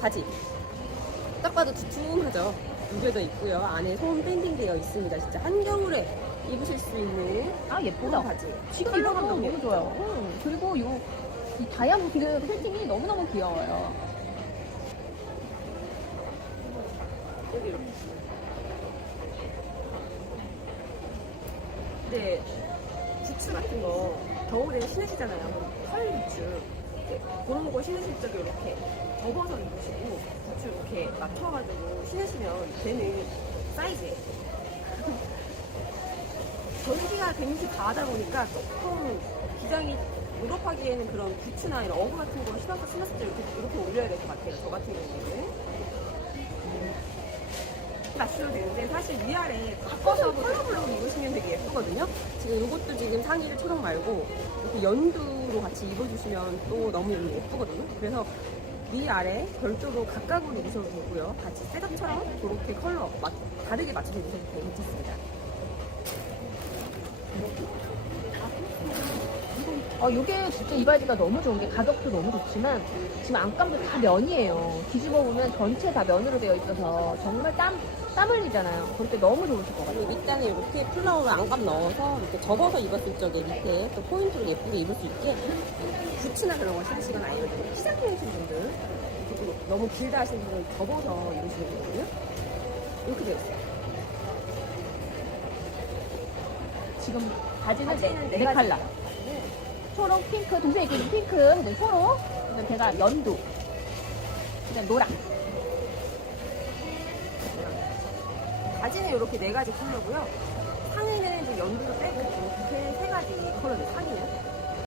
바지. 딱 봐도 두툼하죠. 무게도 있고요. 안에 솜 밴딩 되어 있습니다. 진짜 한겨울에 입으실 수 있는 아 예쁘다. 바지. 지금 이거는 너무 예쁘죠? 좋아요. 음, 그리고 요, 이 다이아몬드 필팅이 너무너무 귀여워요. 여기 이렇게. 근데 부츠 같은 거 겨울에 신으시잖아요. 털 부츠. 이렇게 그런 거 신으실 적에 이렇게 접어서 입으시고 부츠 이렇게 맞춰가지고 신으시면 되는 사이즈예요. 전기가 데미지 가하다 보니까 조금 기장이 무릎하기에는 그런 부츠나 이런 어구 같은 거 신어서 신었을 때 이렇게, 이렇게 올려야 될 것 같아요. 저 같은 경우에는. 맞춰도 되는데 사실 위아래 바꿔서 컬러블로 입으시면 되게 예쁘거든요. 지금 이것도 지금 상의를 초록 말고 이렇게 연두로 같이 입어주시면 또 너무 예쁘거든요. 그래서 위아래 별도로 각각으로 입으셔도 되고요. 같이 셋업처럼 그렇게 컬러 맞- 다르게 맞춰서 입으셔도 되게 괜찮습니다. 어, 요게 진짜 이 바지가 너무 좋은 게 가격도 너무 좋지만 지금 안감도 다 면이에요. 뒤집어 보면 전체 다 면으로 되어 있어서 정말 땀, 땀 흘리잖아요. 그럴 때 너무 좋으실 것 같아요. 밑단에 이렇게 플라워를 안감 넣어서 이렇게 접어서 입었을 적에 밑에 또 포인트를 예쁘게 입을 수 있게 부츠나 그런 거 신으시거나 아니면 좀 키작용이신 분들 너무 길다 하시는 분은 접어서 입으시면 되거든요. 이렇게 되어 있어요. 지금 바지는 네, 네 네. 칼라. 초록, 핑크, 동생이 얘기는 핑크, 그다음에 초록, 그다음에 제가 연두, 그다음 노랑. 바지는 이렇게 네 가지 컬러고요. 상의는 이